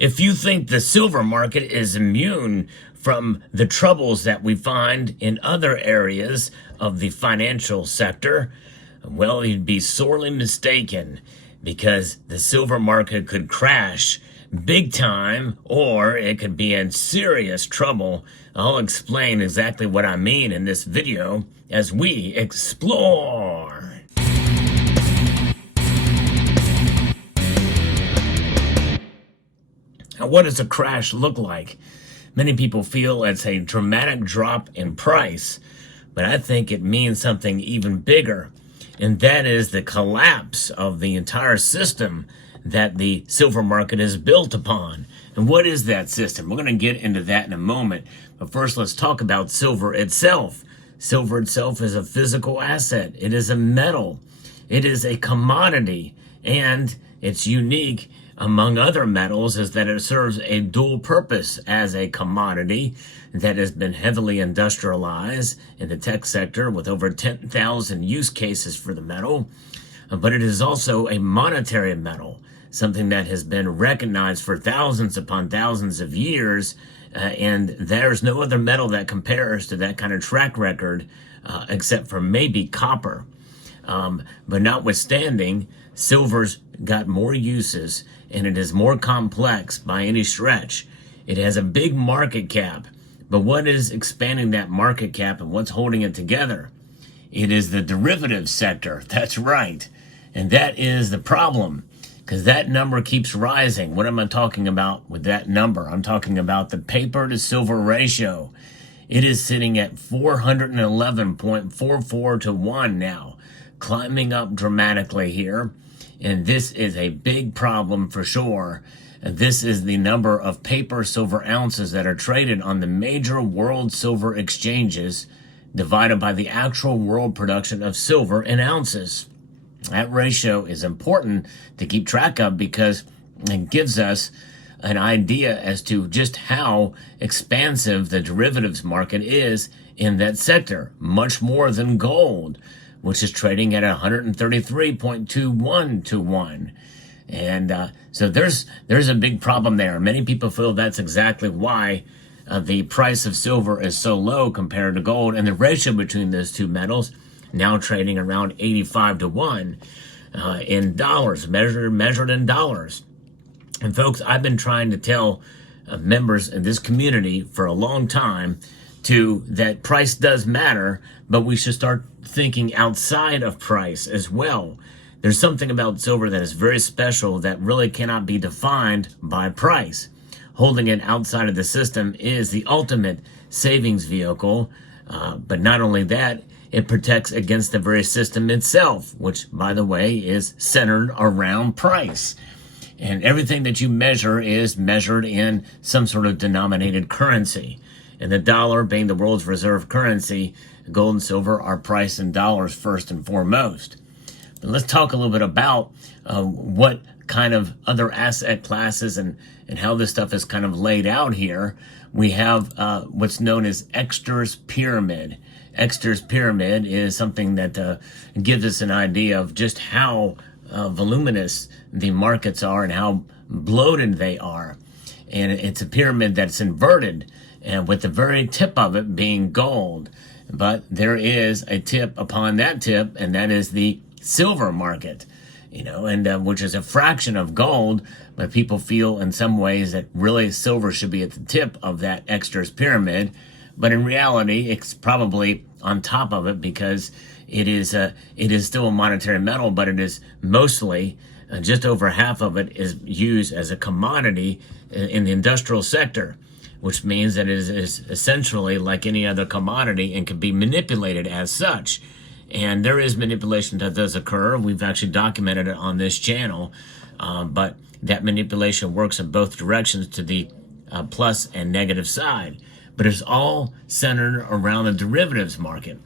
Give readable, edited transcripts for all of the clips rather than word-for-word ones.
If you think the silver market is immune from the troubles that we find in other areas of the financial sector, well, you'd be sorely mistaken, because the silver market could crash big time, or it could be in serious trouble. I'll explain exactly what I mean in this video as we explore. Now, what does a crash look like? Many people feel it's a dramatic drop in price, but I think it means something even bigger, and that is the collapse of the entire system that the silver market is built upon. And what is that system? We're going to get into that in a moment, but first let's talk about silver itself. Silver itself is a physical asset. It is a metal. It is a commodity, and it's unique among other metals is that it serves a dual purpose as a commodity that has been heavily industrialized in the tech sector with over 10,000 use cases for the metal. But it is also a monetary metal, something that has been recognized for thousands upon thousands of years, and there's no other metal that compares to that kind of track record except for maybe copper. But notwithstanding, silver's got more uses, and it is more complex by any stretch. It has a big market cap, but what is expanding that market cap and what's holding it together? It is the derivatives sector. That's right. And that is the problem, because that number keeps rising. What am I talking about with that number? I'm talking about the paper to silver ratio. It is sitting at 411.44 to 1 now, climbing up dramatically here. And this is a big problem for sure. And this is the number of paper silver ounces that are traded on the major world silver exchanges divided by the actual world production of silver in ounces. That ratio is important to keep track of because it gives us an idea as to just how expansive the derivatives market is in that sector, much more than gold, which is trading at 133.21 to 1. And so there's a big problem there. Many people feel that's exactly why the price of silver is so low compared to gold, and the ratio between those two metals now trading around 85 to 1 in dollars, measured in dollars. And folks, I've been trying to tell members in this community for a long time that price does matter, but we should start thinking outside of price as well. There's something about silver that is very special that really cannot be defined by price. Holding it outside of the system is the ultimate savings vehicle, but not only that, it protects against the very system itself, which, by the way, is centered around price. And everything that you measure is measured in some sort of denominated currency. And the dollar being the world's reserve currency, gold and silver are priced in dollars first and foremost. But let's talk a little bit about what kind of other asset classes and how this stuff is kind of laid out here. We have what's known as Exter's Pyramid. Exter's Pyramid is something that gives us an idea of just how voluminous the markets are and how bloated they are. And it's a pyramid that's inverted, and with the very tip of it being gold. But there is a tip upon that tip, and that is the silver market, and which is a fraction of gold, but people feel in some ways that really silver should be at the tip of that Exter's Pyramid. But in reality, it's probably on top of it because it is still a monetary metal, but it is mostly just over half of it is used as a commodity in the industrial sector, which means that it is essentially like any other commodity and can be manipulated as such. And there is manipulation that does occur. We've actually documented it on this channel, but that manipulation works in both directions, to the plus and negative side. But it's all centered around the derivatives market.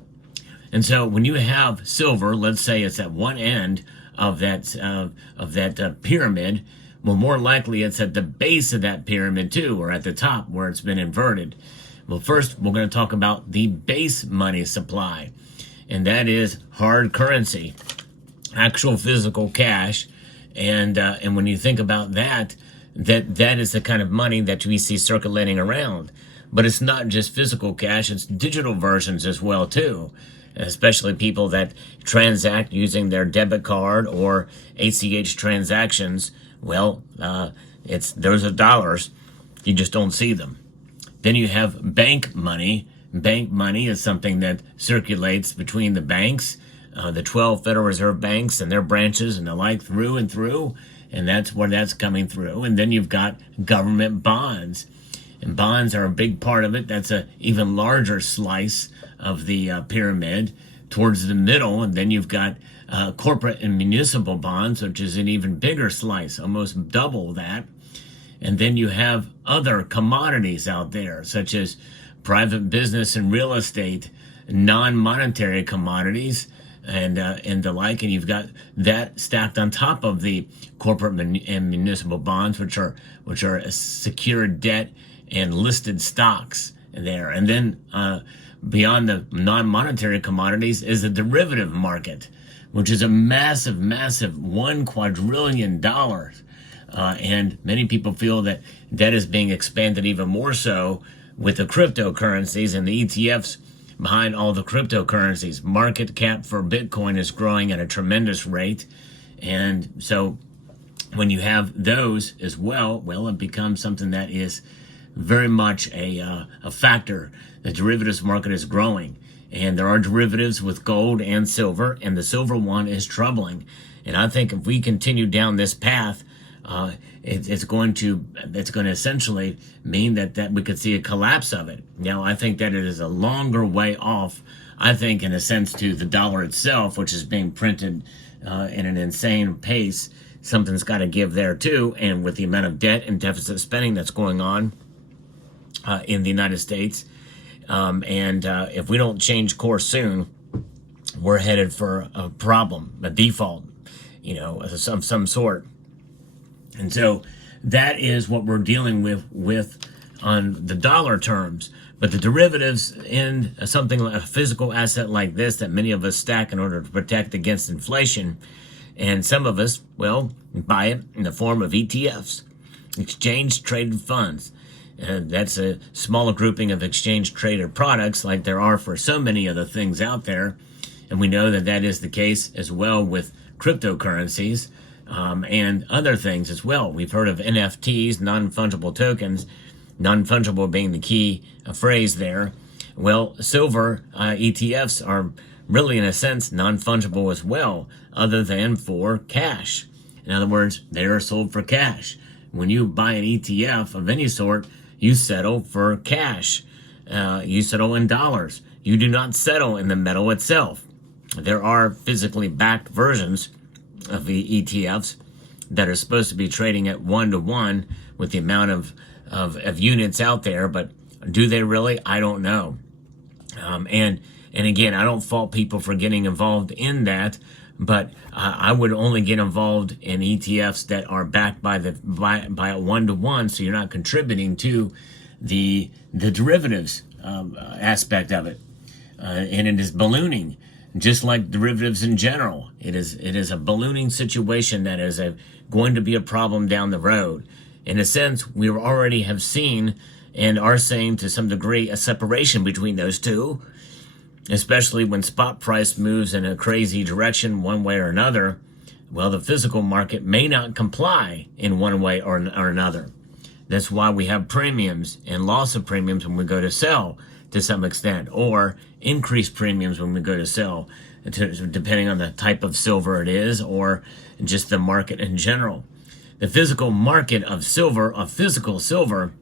And so when you have silver, let's say it's at one end of that pyramid, well, more likely it's at the base of that pyramid too, or at the top where it's been inverted. Well, first we're going to talk about the base money supply, and that is hard currency, actual physical cash. And when you think about that, that is the kind of money that we see circulating around. But it's not just physical cash, it's digital versions as well too. Especially people that transact using their debit card or ACH transactions. Well, those are dollars. You just don't see them. Then you have bank money. Bank money is something that circulates between the banks, the 12 Federal Reserve banks and their branches and the like, through and through. And that's where that's coming through. And then you've got government bonds. And bonds are a big part of it. That's an even larger slice of the pyramid towards the middle. And then you've got corporate and municipal bonds, which is an even bigger slice, almost double that. And then you have other commodities out there, such as private business and real estate, non-monetary commodities, and the like. And you've got that stacked on top of the corporate and municipal bonds, which are secured debt and listed stocks there. And then beyond the non-monetary commodities is the derivative market, which is a massive, massive $1 quadrillion. And many people feel that that is being expanded even more so with the cryptocurrencies and the ETFs behind all the cryptocurrencies. Market cap for Bitcoin is growing at a tremendous rate. And so when you have those as well, it becomes something that is very much a factor. The derivatives market is growing. And there are derivatives with gold and silver, and the silver one is troubling. And I think if we continue down this path, it's going to essentially mean that we could see a collapse of it. Now, I think that it is a longer way off, I think, in a sense, to the dollar itself, which is being printed in an insane pace. Something's got to give there, too. And with the amount of debt and deficit spending that's going on in the United States, if we don't change course soon, we're headed for a problem, a default, of some sort. And so that is what we're dealing with on the dollar terms. But the derivatives in something like a physical asset like this that many of us stack in order to protect against inflation, and some of us, buy it in the form of ETFs, exchange traded funds. That's a smaller grouping of exchange traded products like there are for so many other things out there. And we know that is the case as well with cryptocurrencies. And other things as well. We've heard of NFTs, non-fungible tokens, non-fungible being the key phrase there. Well, silver ETFs are really, in a sense, non-fungible as well, other than for cash. In other words, they are sold for cash. When you buy an ETF of any sort, you settle for cash. You settle in dollars. You do not settle in the metal itself. There are physically backed versions of the ETFs that are supposed to be trading at 1-to-1 with the amount of units out there, but do they really? I don't know. And again, I don't fault people for getting involved in that, but I would only get involved in ETFs that are backed by a 1-to-1, so you're not contributing to the derivatives aspect of it, and it is ballooning. Just like derivatives in general, it is a ballooning situation that is going to be a problem down the road. In a sense, we already have seen and are seeing to some degree a separation between those two, especially when spot price moves in a crazy direction one way or another. Well, the physical market may not comply in one way or another. That's why we have premiums and loss of premiums when we go to sell, to some extent, or increased premiums when we go to sell, depending on the type of silver it is, or just the market in general. The physical market of silver, of physical silver,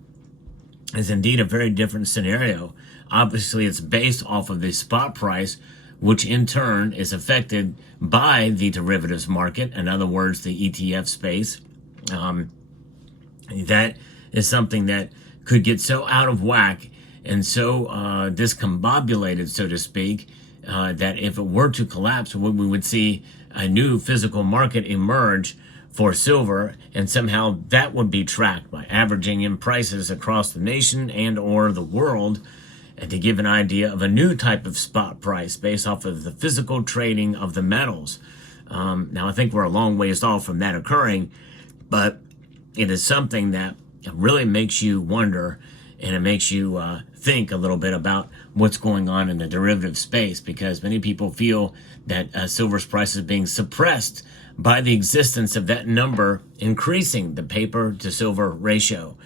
is indeed a very different scenario. Obviously, it's based off of the spot price, which in turn is affected by the derivatives market, in other words, the ETF space. That is something that could get so out of whack and so discombobulated, so to speak, that if it were to collapse, we would see a new physical market emerge for silver, and somehow that would be tracked by averaging in prices across the nation and or the world, and to give an idea of a new type of spot price based off of the physical trading of the metals. Now, I think we're a long ways off from that occurring, but it is something that really makes you wonder, and it makes you think a little bit about what's going on in the derivative space, because many people feel that silver's price is being suppressed by the existence of that number increasing, the paper to silver ratio.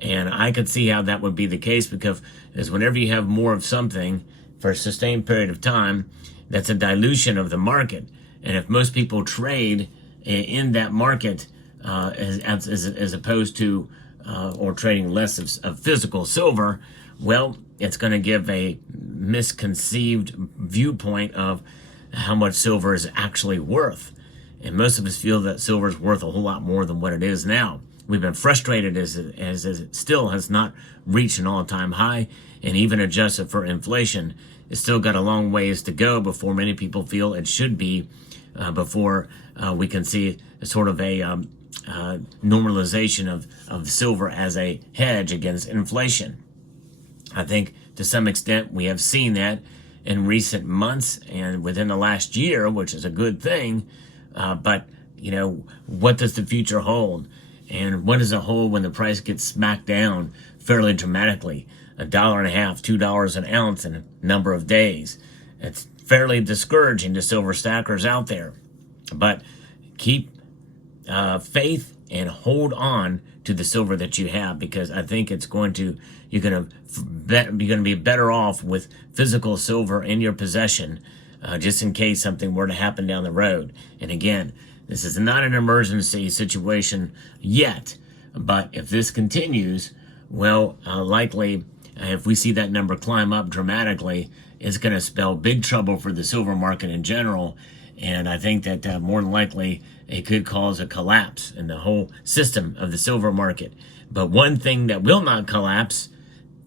And I could see how that would be the case, because whenever you have more of something for a sustained period of time, that's a dilution of the market. And if most people trade in that market as opposed to or trading less of physical silver, well, it's going to give a misconceived viewpoint of how much silver is actually worth. And most of us feel that silver is worth a whole lot more than what it is now. We've been frustrated as it still has not reached an all-time high, and even adjusted for inflation, it's still got a long ways to go before many people feel it should be, before we can see sort of a normalization of silver as a hedge against inflation. I think to some extent we have seen that in recent months and within the last year, which is a good thing. But, you know, what does the future hold? And what does it hold when the price gets smacked down fairly dramatically? $1.50, $2 an ounce in a number of days. It's fairly discouraging to silver stackers out there. But keep faith and hold on to the silver that you have, because I think it's going to, you're going to be better off with physical silver in your possession, just in case something were to happen down the road. And again, this is not an emergency situation yet, but if this continues, well, likely if we see that number climb up dramatically, it's going to spell big trouble for the silver market in general. And I think that more than likely it could cause a collapse in the whole system of the silver market. But one thing that will not collapse,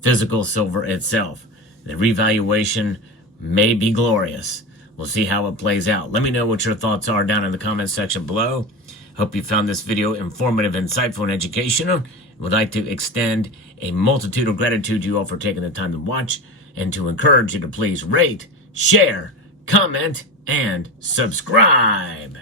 physical silver itself. The revaluation may be glorious. We'll see how it plays out. Let me know what your thoughts are down in the comments section below. Hope you found this video informative, insightful, and educational. Would like to extend a multitude of gratitude to you all for taking the time to watch, and to encourage you to please rate, share, comment, and subscribe.